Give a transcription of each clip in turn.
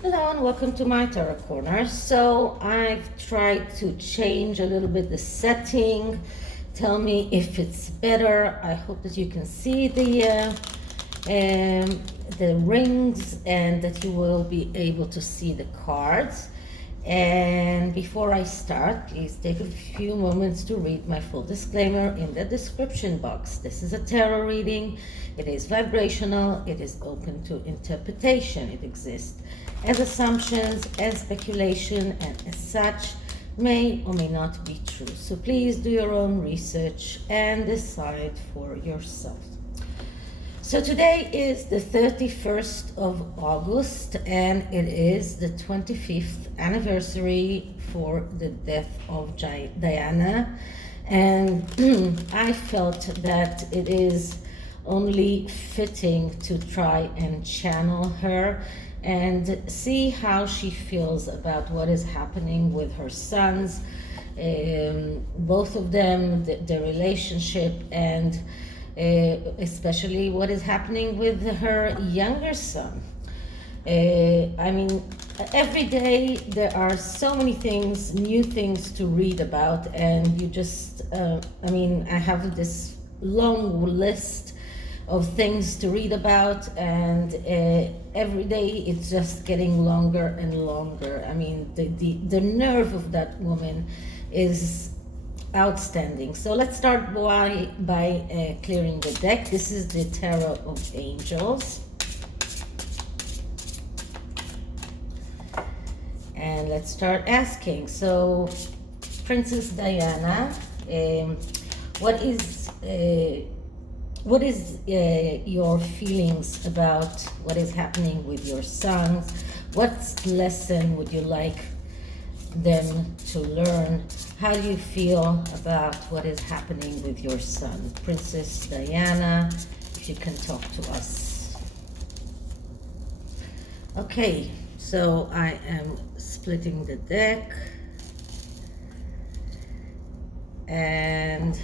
Hello and welcome to my tarot corner. So I've tried to change a little bit the setting. Tell me if it's better. I hope that you can see the rings and that you will be able to see the cards. And before I start, please take a few moments to read my full disclaimer in the description box. This is a tarot reading. It is vibrational. It is open to interpretation. It exists as assumptions, as speculation, and as such may or may not be true. So please do your own research and decide for yourself. So today is the 31st of August and it is the 25th anniversary for the death of Diana. And I felt that it is only fitting to try and channel her and see how she feels about what is happening with her sons, both of them, the relationship, and especially what is happening with her younger son. I mean, every day there are so many things, new things to read about, and you just, I mean, I have this long list of things to read about, and every day it's just getting longer and longer. I mean, the nerve of that woman is outstanding. So let's start by clearing the deck. This is the Tarot of Angels. And let's start asking. So, Princess Diana, what is your feelings about what is happening with your sons? What lesson would you like them to learn? How do you feel about what is happening with your son? Princess Diana, if you can talk to us. Okay, so I am splitting the deck. And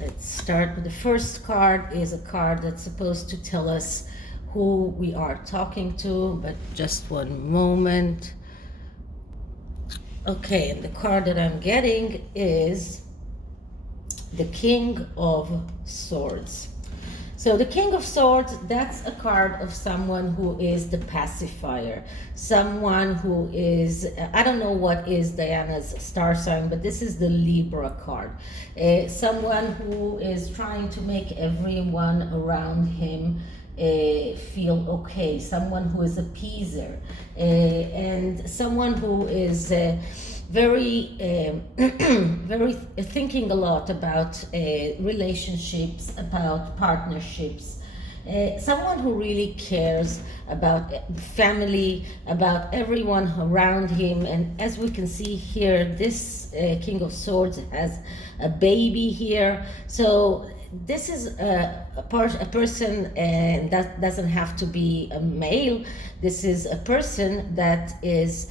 let's start with the first card. Is a card that's supposed to tell us who we are talking to, but just one moment. Okay, and the card that I'm getting is the King of Swords. So the King of Swords, that's a card of someone who is the pacifier, someone who is, I don't know what is Diana's star sign, but this is the Libra card. Someone who is trying to make everyone around him feel okay, someone who is a appeaser, and someone who is very very thinking a lot about relationships, about partnerships, someone who really cares about family, about everyone around him. And as we can see here, this King of Swords has a baby here. So this is a person, and that doesn't have to be a male. This is a person that is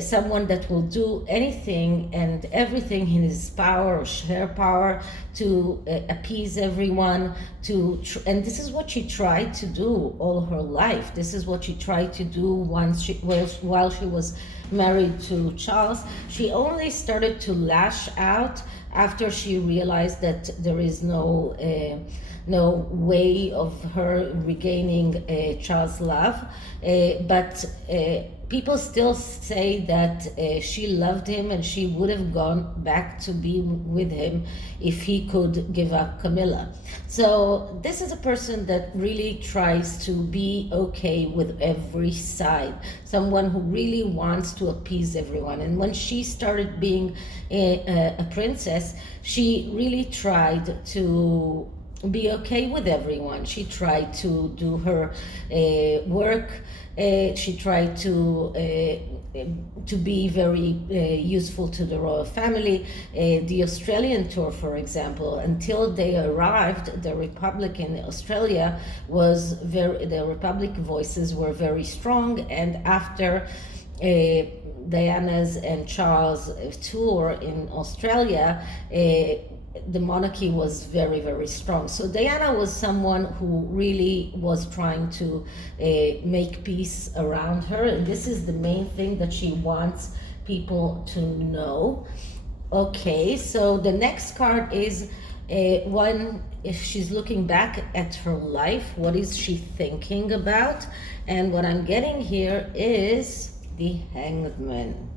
someone that will do anything and everything in his power or her power to appease everyone, and this is what she tried to do all her life. This is what she tried to do while she was married to Charles. She only started to lash out after she realized that there is no way of her regaining Charles' love, but people still say that she loved him and she would have gone back to be with him if he could give up Camilla. So this is a person that really tries to be okay with every side, someone who really wants to appease everyone. And when she started being a princess, she really tried to be okay with everyone. She tried to do her work. She tried to be very useful to the royal family. The Australian tour, for example, until they arrived, the Republic in Australia the Republic voices were very strong. And after Diana's and Charles' tour in Australia, the monarchy was very, very strong. So Diana was someone who really was trying to make peace around her, and this is the main thing that she wants people to know. Okay, so the next card is one, if she's looking back at her life, what is she thinking about? And what I'm getting here is the Hanged Man.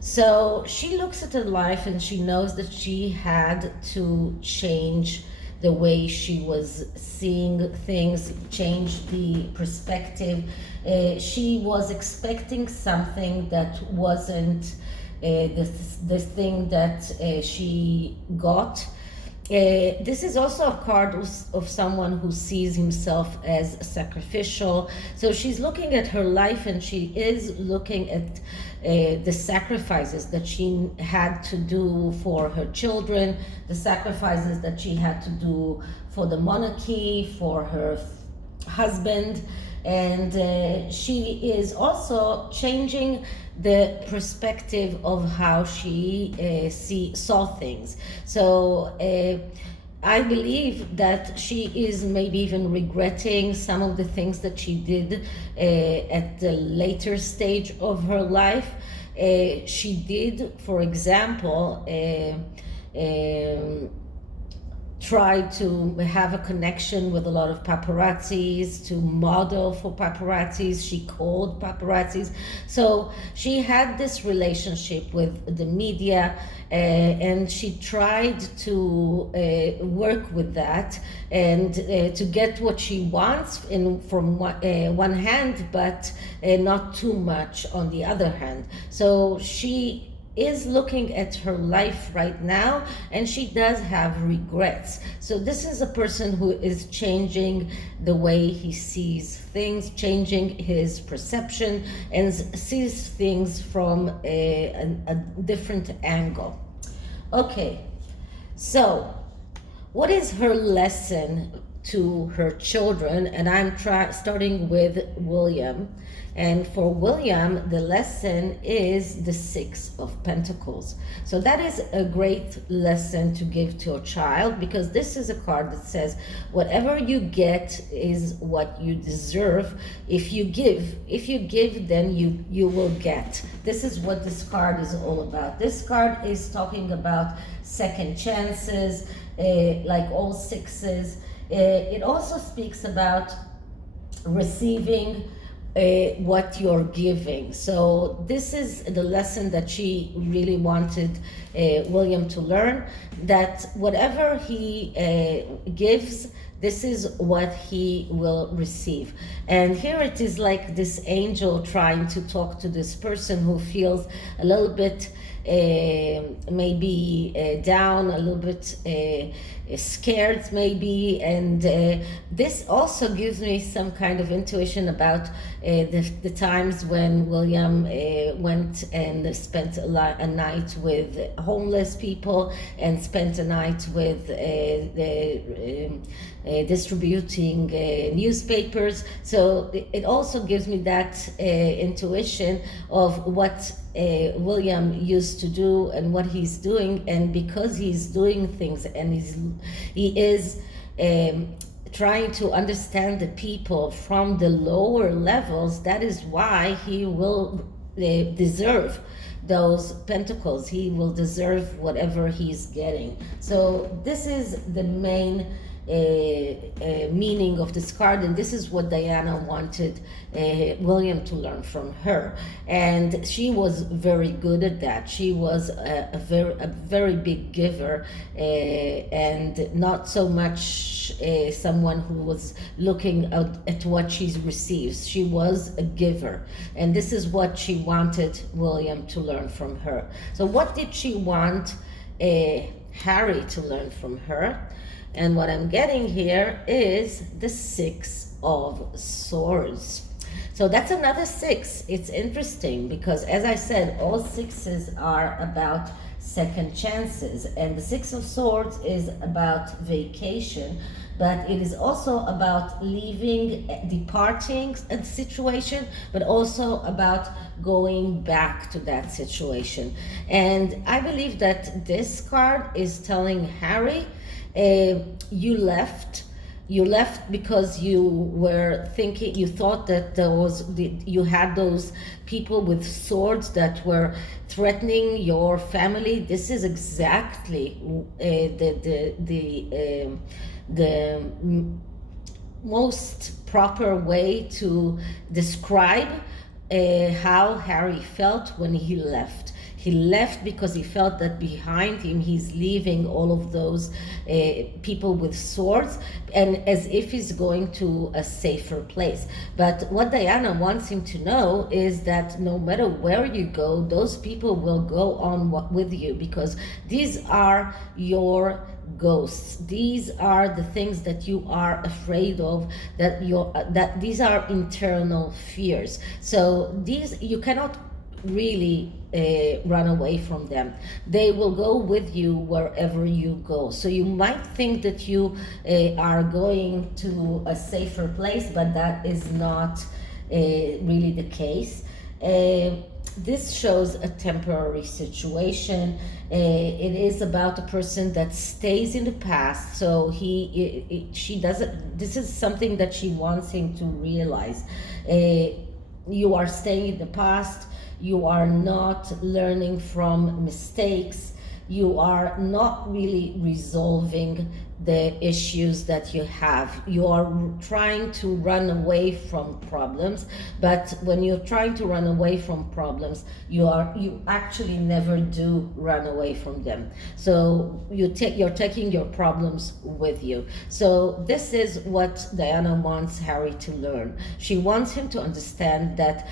So she looks at her life and she knows that she had to change the way she was seeing things, change the perspective. She was expecting something that wasn't the thing that she got. This is also a card of someone who sees himself as sacrificial. So she's looking at her life and she is looking at the sacrifices that she had to do for her children, the sacrifices that she had to do for the monarchy, for her husband. And she is also changing the perspective of how she saw things. So I believe that she is maybe even regretting some of the things that she did at the later stage of her life. She did, for example, tried to have a connection with a lot of paparazzis, to model for paparazzis. She called paparazzis. So she had this relationship with the media, and she tried to work with that and to get what she wants from one hand, but not too much on the other hand. So she is looking at her life right now and she does have regrets. So this is a person who is changing the way he sees things, changing his perception, and sees things from a different angle. Okay, so what is her lesson to her children? And I'm starting with William. And for William, the lesson is the Six of Pentacles. So that is a great lesson to give to a child, because this is a card that says whatever you get is what you deserve. If you give, then you will get. This is what this card is all about. This card is talking about second chances, like all sixes. It also speaks about receiving what you're giving. So this is the lesson that she really wanted William to learn, that whatever he gives, this is what he will receive. And here it is like this angel trying to talk to this person who feels a little bit maybe down, a little bit scared maybe, and this also gives me some kind of intuition about the times when William went and spent a night with homeless people and spent a night with distributing newspapers. So it also gives me that intuition of what William used to do and what he's doing, and because he's doing things and he is trying to understand the people from the lower levels, that is why he will deserve those pentacles. He will deserve whatever he's getting. So this is the main meaning of this card, and this is what Diana wanted William to learn from her, and she was very good at that. She was a very big giver, and not so much someone who was looking at what she receives. She was a giver, and this is what she wanted William to learn from her. So what did she want Harry to learn from her? And what I'm getting here is the Six of Swords. So that's another six. It's interesting because, as I said, all sixes are about second chances, and the Six of Swords is about vacation. but it is also about leaving, departing a situation, but also about going back to that situation. And I believe that this card is telling Harry, you left. You left because you were thinking, you thought that you had those people with swords that were threatening your family. This is exactly the most proper way to describe how Harry felt when he left. He left because he felt that behind him he's leaving all of those people with swords, and as if he's going to a safer place. But what Diana wants him to know is that no matter where you go, those people will go on with you, because these are your ghosts. These are the things that you are afraid of, that these are internal fears. So these, you cannot really run away from them. They will go with you wherever you go. So you might think that you are going to a safer place, but that is not really the case. This shows a temporary situation. It is about a person that stays in the past. So she doesn't. This is something that she wants him to realize. You are staying in the past. You are not learning from mistakes. You are not really resolving the issues that you have. You are trying to run away from problems, but when you're trying to run away from problems, you actually never do run away from them. So you're taking your problems with you. So this is what Diana wants Harry to learn. She wants him to understand that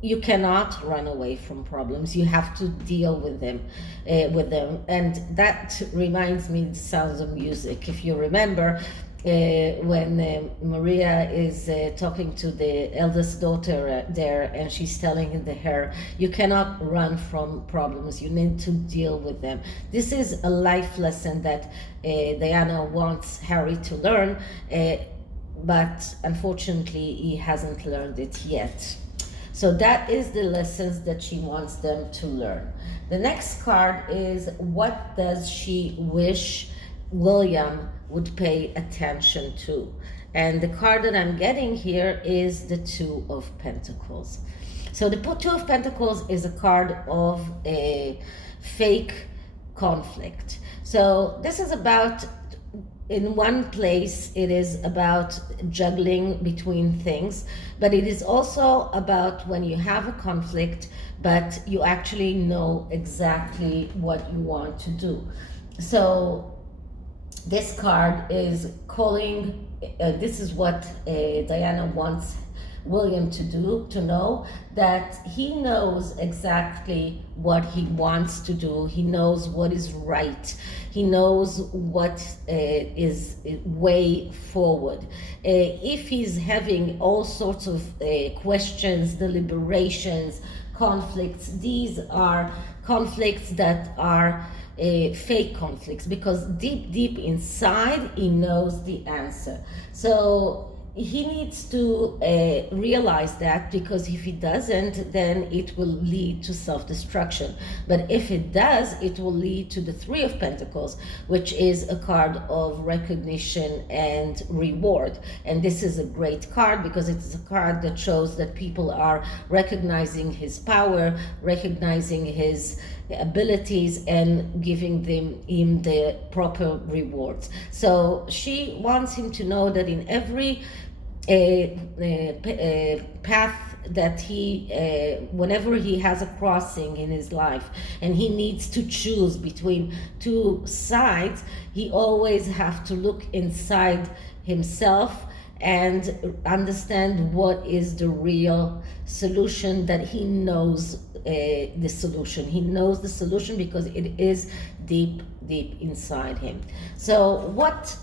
you cannot run away from problems. You have to deal with them, and that reminds me of Sounds of Music. If you remember, when Maria is talking to the eldest daughter there, and she's telling her, you cannot run from problems, you need to deal with them. This is a life lesson that Diana wants Harry to learn, but unfortunately he hasn't learned it yet. So that is the lessons that she wants them to learn. The next card is, what does she wish William would pay attention to? And the card that I'm getting here is the Two of Pentacles. So the Two of Pentacles is a card of a fake conflict. So this is about, in one place, it is about juggling between things, but it is also about when you have a conflict, but you actually know exactly what you want to do. So this card is calling, this is what Diana wants William to know, that he knows exactly what he wants to do. He knows what is right. He knows what is way forward. If he's having all sorts of questions, deliberations, conflicts, these are conflicts that are fake conflicts, because deep inside he knows the answer. So he needs to realize that, because if he doesn't, then it will lead to self-destruction. But if it does, it will lead to the Three of Pentacles, which is a card of recognition and reward. And this is a great card because it's a card that shows that people are recognizing his power, recognizing his abilities, and giving him the proper rewards. So she wants him to know that in every path that he, whenever he has a crossing in his life and he needs to choose between two sides, he always have to look inside himself and understand what is the real solution, that he knows the solution. He knows the solution because it is deep inside him. So what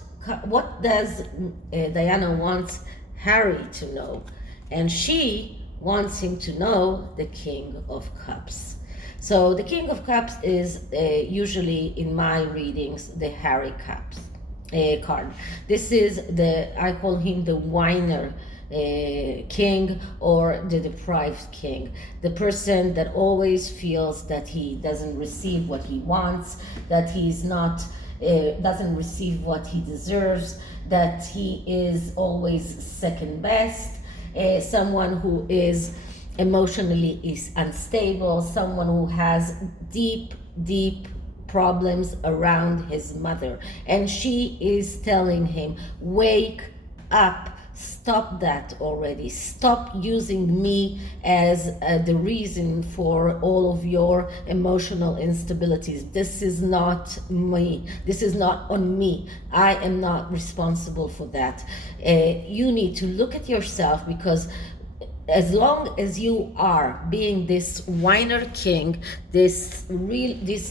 does Diana wants Harry to know? And she wants him to know the King of Cups. So the King of Cups is usually in my readings the Harry Cups. card. This is I call him the whiner king, or the deprived king, the person that always feels that he doesn't receive what he wants, that he's not doesn't receive what he deserves, that he is always second best, someone who is emotionally is unstable, someone who has deep problems around his mother, and she is telling him, wake up, stop that already, stop using me as the reason for all of your emotional instabilities. This is not me, this is not on me, I am not responsible for that. You need to look at yourself, because as long as you are being this whiner king, this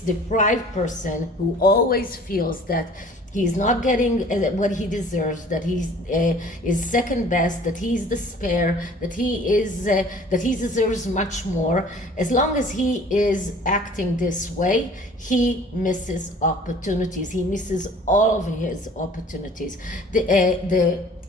deprived person who always feels that he's not getting what he deserves, that he is second best, that he's the spare, that he deserves much more. As long as he is acting this way, he misses opportunities. He misses all of his opportunities.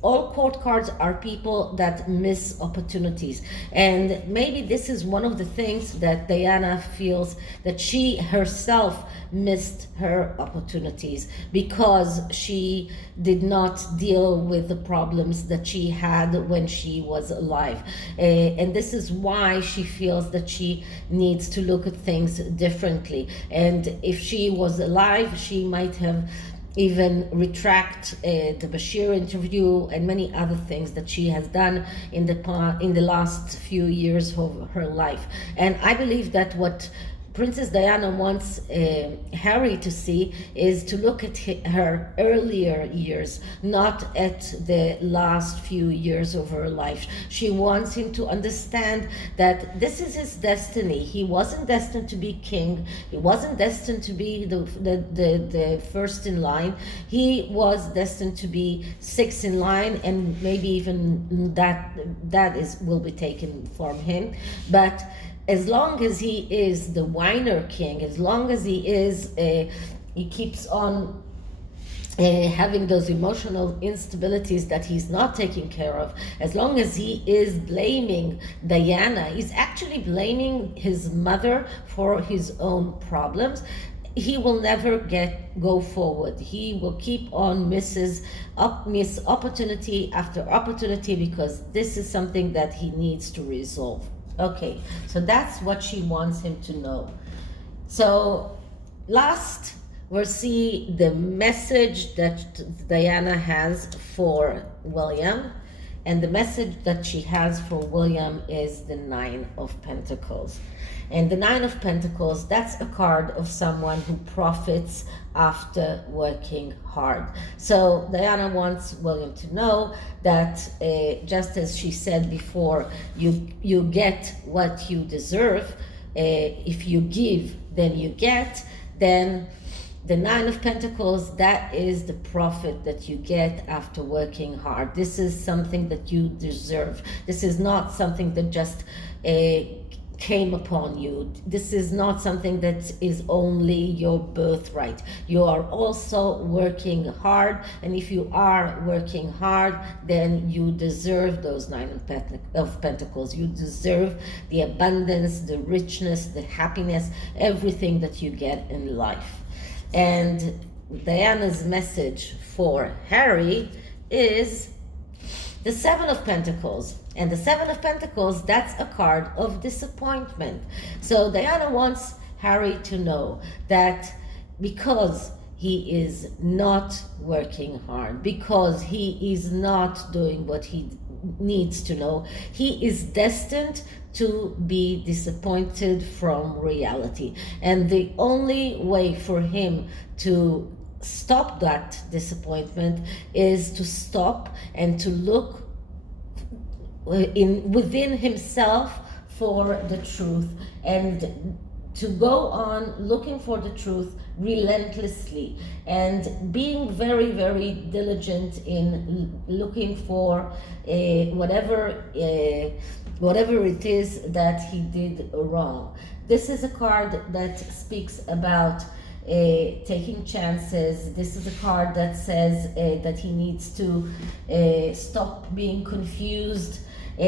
All court cards are people that miss opportunities, and maybe this is one of the things that Diana feels, that she herself missed her opportunities because she did not deal with the problems that she had when she was alive. And this is why she feels that she needs to look at things differently. And if she was alive, she might have even retract the Bashir interview and many other things that she has done in the last few years of her life. And I believe that what Princess Diana wants Harry to see is to look at her earlier years, not at the last few years of her life. She wants him to understand that this is his destiny. He wasn't destined to be king. He wasn't destined to be the first in line. He was destined to be sixth in line, and maybe even that will be taken from him. But as long as he is the whiner king, as long as he keeps on having those emotional instabilities that he's not taking care of, as long as he is blaming Diana, he's actually blaming his mother for his own problems, he will never go forward. He will keep on miss opportunity after opportunity, because this is something that he needs to resolve. Okay, so that's what she wants him to know. So last, we'll see the message that Diana has for William. And the message that she has for William is the Nine of Pentacles. And the Nine of Pentacles, that's a card of someone who profits after working hard. So Diana wants William to know that just as she said before, you get what you deserve. If you give, then you get. Then the Nine of Pentacles, that is the profit that you get after working hard. This is something that you deserve. This is not something that just came upon you. This is not something that is only your birthright. You are also working hard, and if you are working hard, then you deserve those Nine of Pentacles. You deserve the abundance, the richness, the happiness, everything that you get in life. And Diana's message for Harry is the Seven of Pentacles. And the Seven of Pentacles, that's a card of disappointment. So Diana wants Harry to know that because he is not working hard, because he is not doing what he needs to know, he is destined to be disappointed from reality. And the only way for him to stop that disappointment is to stop and to look within himself for the truth, and to go on looking for the truth relentlessly, and being very, very diligent in looking for whatever it is that he did wrong. This is a card that speaks about taking chances. This is a card that says that he needs to stop being confused,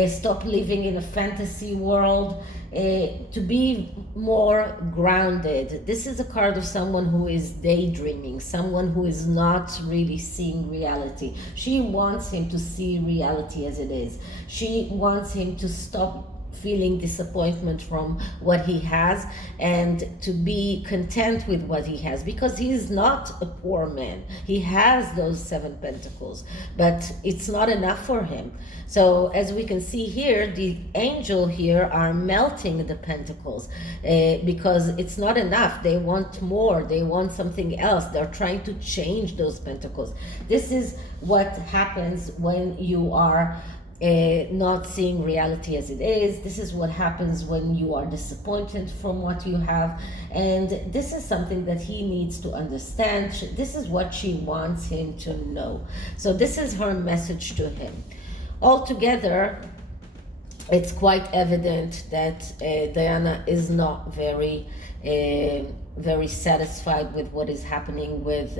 stop living in a fantasy world, to be more grounded. This is a card of someone who is daydreaming, someone who is not really seeing reality. She wants him to see reality as it is. She wants him to stop feeling disappointment from what he has and to be content with what he has, because he is not a poor man. He has those 7 pentacles, but it's not enough for him. So as we can see here, the angel here are melting the pentacles because it's not enough. They want more. They want something else. They're trying to change those pentacles. This is what happens when you are not seeing reality as it is. This is what happens when you are disappointed from what you have, and this is something that he needs to understand. This is what she wants him to know. So this is her message to him. Altogether, it's quite evident that Diana is not very satisfied with what is happening with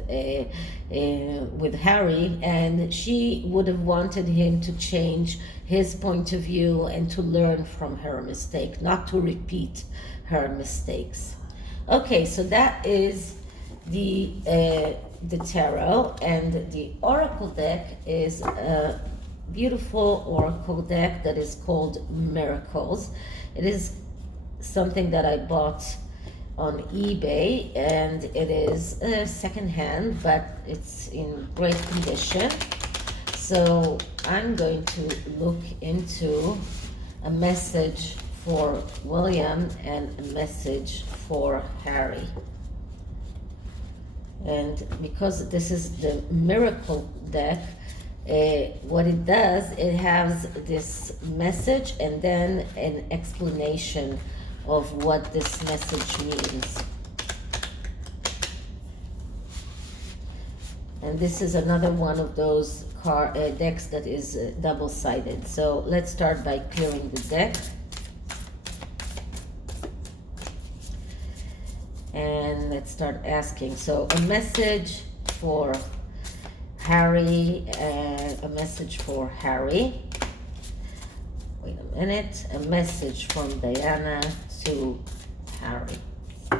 Harry, and she would have wanted him to change his point of view and to learn from her mistake, not to repeat her mistakes. Okay, so that is the tarot, and the oracle deck is a beautiful oracle deck that is called Miracles. It is something that I bought on eBay, and it is secondhand, but it's in great condition. So I'm going to look into a message for William and a message for Harry. And because this is the miracle deck, what it does, it has this message and then an explanation of what this message means. And this is another one of those decks that is double-sided. So let's start by clearing the deck. And let's start asking. So a message for Harry, a message for Harry. Wait a minute. A message from Diana to Harry. So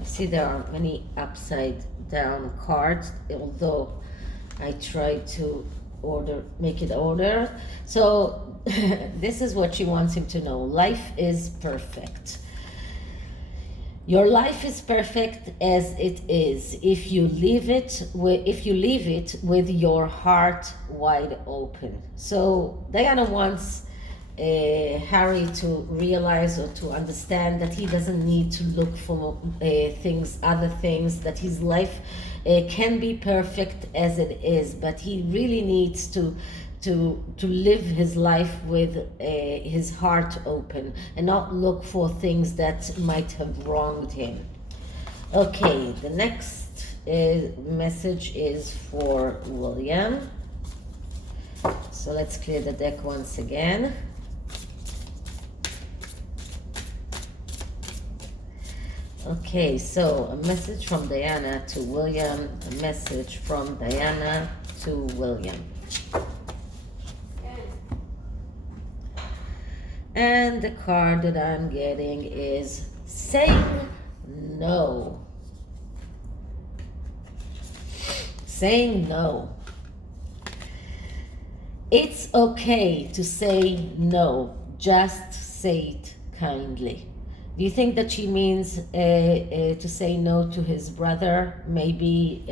I see there are many upside down cards, although I tried to make it order. So this is what she wants him to know. Life is perfect. Your life is perfect as it is if you leave it with your heart wide open. So Diana wants Harry to realize or to understand that he doesn't need to look for other things, that his life can be perfect as it is, but he really needs to live his life with his heart open and not look for things that might have wronged him. Okay, the next message is for William. So let's clear the deck once again. Okay, so a message from Diana to William, a message from Diana to William. And the card that I'm getting is saying no. Saying no. It's okay to say no. Just say it kindly. Do you think that she means to say no to his brother? Maybe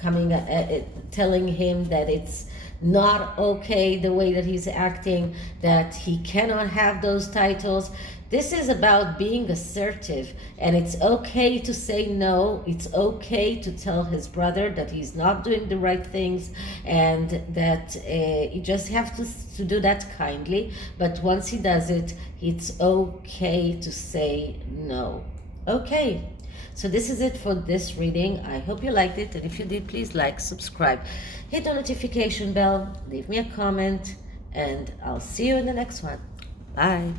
telling him that it's not okay the way that he's acting, that he cannot have those titles. This is about being assertive, and it's okay to say no. It's okay to tell his brother that he's not doing the right things, and that you just have to do that kindly. But once he does it, it's okay to say no. Okay. So this is it for this reading. I hope you liked it, and if you did, please like, subscribe, hit the notification bell, leave me a comment, and I'll see you in the next one. Bye.